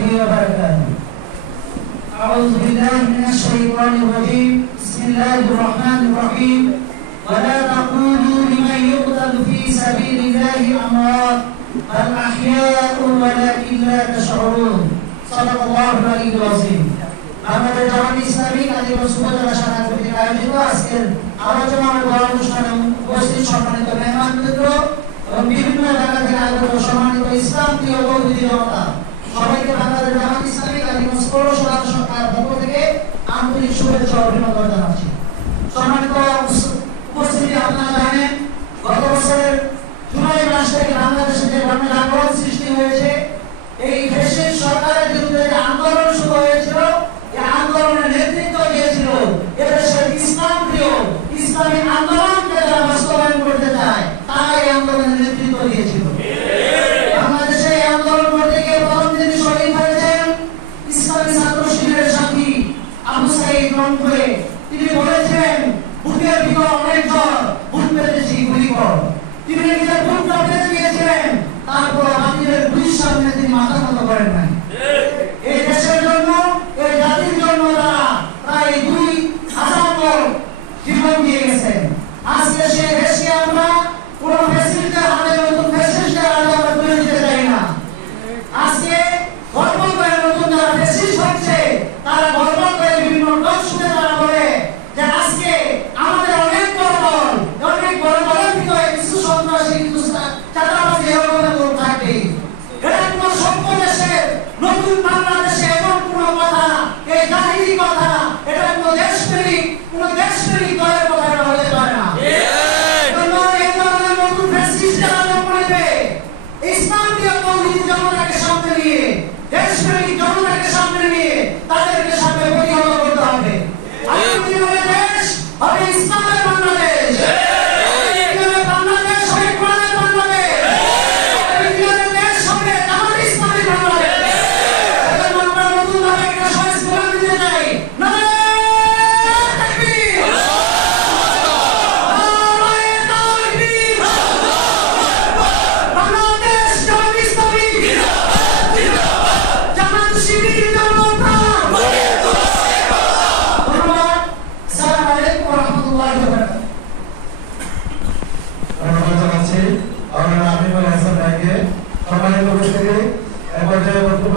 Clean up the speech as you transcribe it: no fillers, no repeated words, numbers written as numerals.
الله وبركاته. أعوذ بالله من الشيطان الرجيم. بسم الله الرحمن الرحيم. ولا تقولوا لمن يقتل في سبيل الله أموات بل أحياء ولكن لا تشعرون. صدق الله العلي العظيم. আমাদের জামাত ইসলামী কাদিগঞ্জ উপজেলা শাখা কর্তৃক আয়োজিত আজকের আলোচনা ও অনুষ্ঠানে উপস্থিত সম্মানিত মেহমানবৃন্দ এবং বিভিন্ন জায়গা থেকে আগত সম্মানিত ইসলাম প্রিয় বন্ধু জনতা, সবাইকে বাংলাদেশ জামাত ইসলামী কাদিগঞ্জ পৌরসভা সরকার পক্ষ থেকে আন্তরিক শুভেচ্ছা ও অভিনন্দন জানাচ্ছি। সম্মানিত উপস্থিতি, আপনারা জানেন গত বছরের জুলাই মাস থেকে বাংলাদেশে যে গণের আন্দোলন সৃষ্টি হয়েছে, এই দেশের সরকারের বিরুদ্ধে যে আন্দোলন শুরু হয়েছিল, এই আন্দোলনের নেতৃত্ব দিয়েছিল এদেশের ইসলাম প্রিয় ইসলামী আন্দোলনকে যারা বাস্তবায়ন করতে চায় তারা এই আন্দোলনের নেতৃত্ব দিয়েছিল। বাংলাদেশে এই আন্দোলন করতে গিয়ে প্রথম যিনি শহীদ হয়েছেন ইসলামী ছাত্র শিবিরের সাথী আবু সাঈদ রংপুরে। তিনি বলেছেন, বুকের ভিতর অনেক জ্বর, বুক পেতেছি গুলি কর। তিনি নিজের বুকটা পেতে গিয়েছিলেন, তারপর বাতিলের গুলির সামনে তিনি মাথা নত করেন নাই। এই দেশের জন্য, এই জাতির জন্য তারা প্রায় 2000 লোক জীবন দিয়ে গেছেন। আজকে সে দেশে আমরা কোন ফ্যাসিলিটির হাতে নতুন ফ্যাসিলিটির হাতে আমরা তুলে দিতে চাই না। আজকে গর্ব করে নতুন যারা ফ্যাসিস্ট হচ্ছে, তারা গর্ব করে বিভিন্ন টক শুনে তারা বলে যে আজকে আমাদের অনেক বড় দল, অনেক বড় দলের ভিতরে কিছু সন্ত্রাসী, কিছু চাঁদাবাজি এরকম থাকবে। এটা কোনো সভ্য দেশের নতুন বাংলা